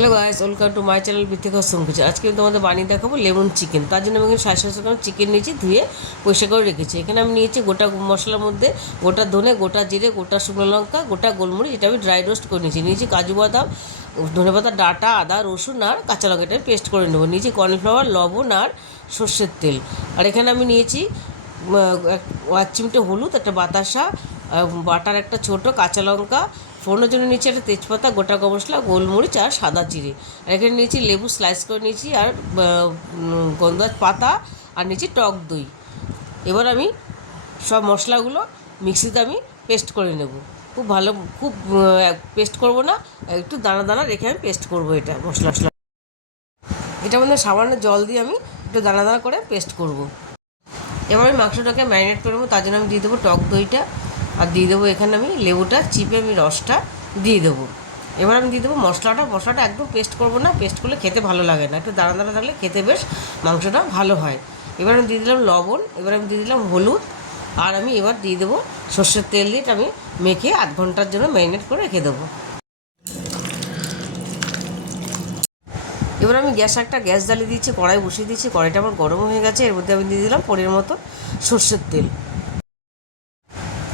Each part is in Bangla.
Hello guys, welcome to my channel Bithika সংকিচ। আজকে আমি তোমাদের বানিয়ে দেখাবো লেমন চিকেন। তার জন্য আমি এখানে 700 গ্রাম চিকেন নিয়েছি, ধুয়ে পরিষ্কার করে রেখেছি। এখানে আমি নিয়েছি গোটা মশলার মধ্যে গোটা ধনে, গোটা জিরে, গোটা শুকনো লঙ্কা, গোটা গোলমরিচ, এটা আমি ড্রাই রোস্ট করে নিয়েছি কাজু বাদাম, ধনেপাতা ডাঁটা, আদা, রসুন আর কাঁচা লঙ্কা, এটা পেস্ট করে নেবো। নিয়েছি কর্নফ্লাওয়ার, লবণ আর সর্ষের তেল। আর এখানে আমি নিয়েছি 1 চিমটে হলুদ, একটা বাতাসা, বাটার একটা ছোটো, কাঁচা লঙ্কা, ফোড়নের জন্য নিয়েছি একটা তেজপাতা, গোটা গরম মশলা, গোলমরিচ আর সাদা জিরে। আর এখানে নিয়েছি লেবু স্লাইস করে নিয়েছি, আর গন্ধরাজ পাতা, আর নিয়েছি টক দই। এবার আমি সব মশলাগুলো মিক্সিতে আমি পেস্ট করে নেব। খুব ভালো, খুব পেস্ট করব না, একটু দানা দানা রেখে আমি পেস্ট করব। এটা মশলা এটার মধ্যে সামান্য জল দিয়ে আমি একটু দানা দানা করে পেস্ট করব। এবার আমি মাংসটাকে ম্যারিনেট করবো। তার জন্য আমি দিয়ে দেবো টক দইটা, আর দিয়ে দেবো এখানে আমি লেবুটা চিপে আমি রসটা দিয়ে দেবো। এবার আমি দিয়ে দেবো মশলাটা একদম পেস্ট করবো না, পেস্ট করলে খেতে ভালো লাগে না, একটু দানা দানা থাকলে খেতে বেশ মাংসটা ভালো হয়। এবার আমি দিয়ে দিলাম লবণ, এবার আমি দিয়ে দিলাম হলুদ, আর আমি এবার দিয়ে দেবো সর্ষের তেল দিয়ে আমি মেখে 8 ঘন্টার জন্য ম্যারিনেট করে রেখে দেবো। এবার আমি গ্যাস জ্বালিয়ে দিয়েছি, কড়াই বসিয়ে দিয়েছি, কড়াইটা আমার গরম হয়ে গেছে। এর মধ্যে আমি দিয়ে দিলাম পরিমাণ মতো সর্ষের তেল।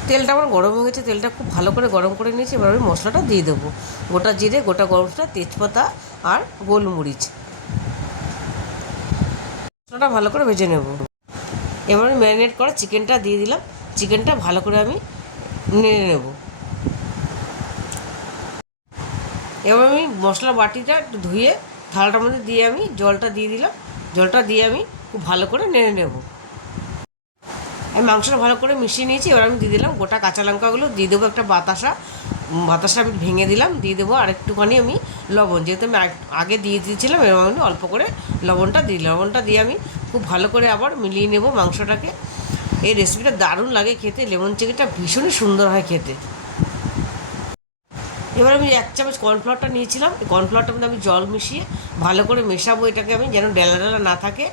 তেলটা আমার গরম হয়ে গেছে, তেলটা খুব ভালো করে গরম করে নিয়েছি। এবার আমি মশলাটা দিয়ে দেবো, গোটা জিরে, গোটা গরম মশলা, তেজপাতা আর গোলমরিচ। মশলাটা ভালো করে ভেজে নেব। এবার আমি ম্যারিনেট করা চিকেনটা দিয়ে দিলাম, চিকেনটা ভালো করে আমি নেড়ে নেব। এবার আমি মশলা বাটিটা একটু ধুয়ে থালাটার মধ্যে দিয়ে আমি জলটা দিয়ে দিলাম, জলটা দিয়ে আমি খুব ভালো করে নেড়ে নেব। আমি মাংসটা ভালো করে মিশিয়ে নিয়েছি। এবার আমি দিয়ে দিলাম গোটা কাঁচা লঙ্কাগুলো, দিয়ে দেবো একটা বাতাসা আমি ভেঙে দিলাম, দিয়ে দেবো আর একটুখানি আমি লবণ, যেহেতু আমি আগে দিয়ে দিয়েছিলাম। এবার আমি অল্প করে লবণটা দিয়ে আমি খুব ভালো করে আবার মিলিয়ে নেব মাংসটাকে। এই রেসিপিটা দারুণ লাগে খেতে, লেমন চিকেনটা ভীষণই সুন্দর হয় খেতে। এবার আমি 1 চামচ কর্নফ্লাওয়ারটা নিয়েছিলাম, এই কর্নফ্লাওয়ারটার মধ্যে আমি জল মিশিয়ে ভালো করে মেশাবো। এটাকে আমি যেন ডেলা ডেলা না থাকে,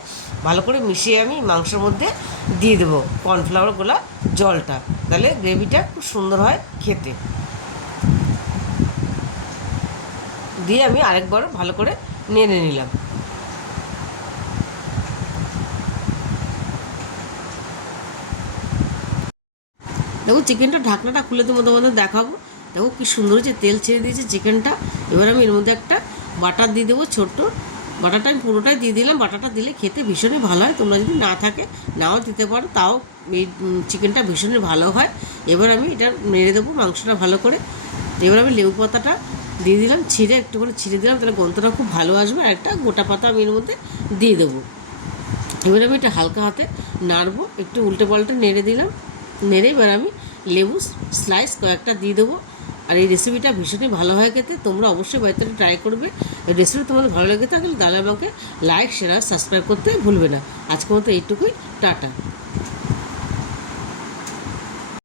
ভালো করে মিশিয়ে আমি মাংসের মধ্যে দিয়ে দেবো কর্নফ্লাওয়ারগুলো, জলটা, তাহলে গ্রেভিটা খুব সুন্দর হয় খেতে। দিয়ে আমি আরেকবার ভালো করে নেড়ে নিলাম। দেখো চিকেনটা ঢাকনাটা খুলে তোমাদের দেখাবো। দেখো কি সুন্দর হয়েছে, তেল ছেড়ে দিয়েছে চিকেনটা। এবার আমি এর মধ্যে একটা বাটার দিয়ে দেবো, ছোট্ট বাটারটা আমি পুরোটাই দিয়ে দিলাম। বাটারটা দিলে খেতে ভীষণই ভালো হয়, তোমরা যদি না থাকে নাও দিতে পারো, তাও এই চিকেনটা ভীষণই ভালো হয়। এবার আমি এটা নেড়ে দেবো মাংসটা ভালো করে। এবার আমি লেবু পাতাটা দিয়ে দিলাম, একটু করে ছিঁড়ে দিলাম, তাহলে গন্ধটা খুব ভালো আসবে। আর একটা গোটা পাতা আমি এর মধ্যে দিয়ে দেবো। এবার আমি এটা হালকা হাতে নাড়বো, একটু উল্টে পাল্টে নেড়ে দিলাম। নেড়ে এবার আমি লেবু স্লাইস কয়েকটা দিয়ে দেবো। আর এই রেসিপিটা ভীষণই ভালো হয় খেতে, তোমরা অবশ্যই বাড়িতে ট্রাই করবে। এই রেসিপি তোমাদের ভালো লেগে থাকলে তাহলে আমাকে লাইক, শেয়ার, সাবস্ক্রাইব করতে ভুলবে না। আজকের মতো এইটুকুই, টাটা।